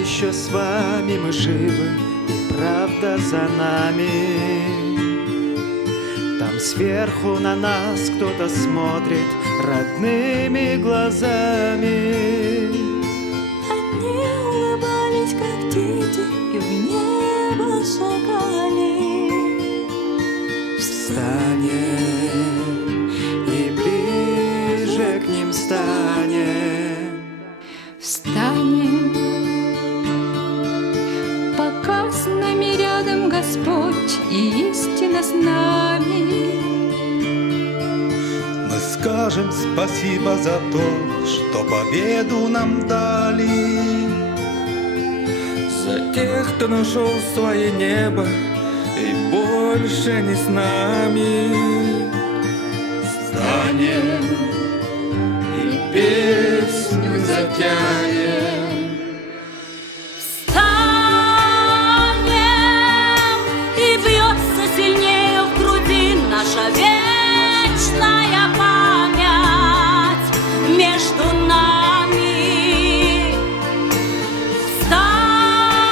еще с вами мы живы, и правда за нами. Там сверху на нас кто-то смотрит родными глазами. Они улыбались, как дети, и в небо шагали. Встанем и ближе к ним станем. Встанем, пока с нами рядом Господь и истина с нами. Мы скажем спасибо за то, что победу нам дали. За тех, кто нашел свое небо и больше не с нами. Встанем и песню затянем. Встанем, и бьется сильнее в груди наша вечная память между нами. Встанем,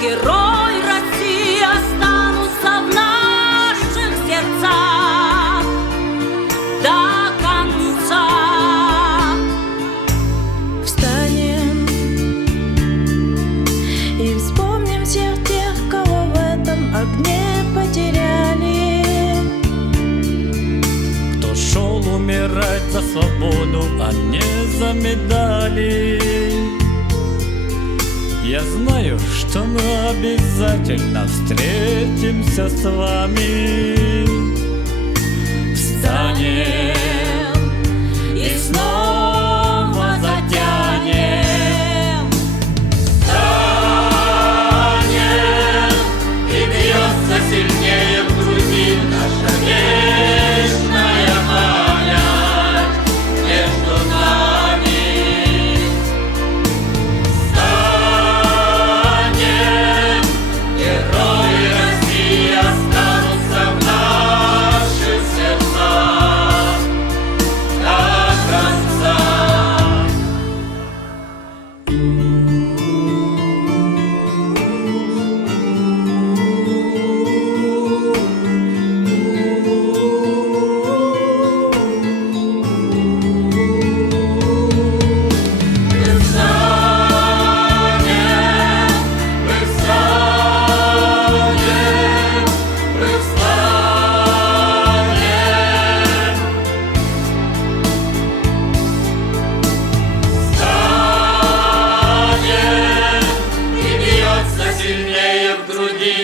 герой России останутся в наших сердцах до конца. Встанем и вспомним всех тех, кого в этом огне потеряли. Кто шел умирать за свободу, а не за медали. Я знаю, что мы обязательно встретимся с вами. Встанем и снова затянем. Встанем, и бьется сильнее в груди наша вечная память между нами. Встанем, герои России останутся в наших сердцах до конца. Сильнее в груди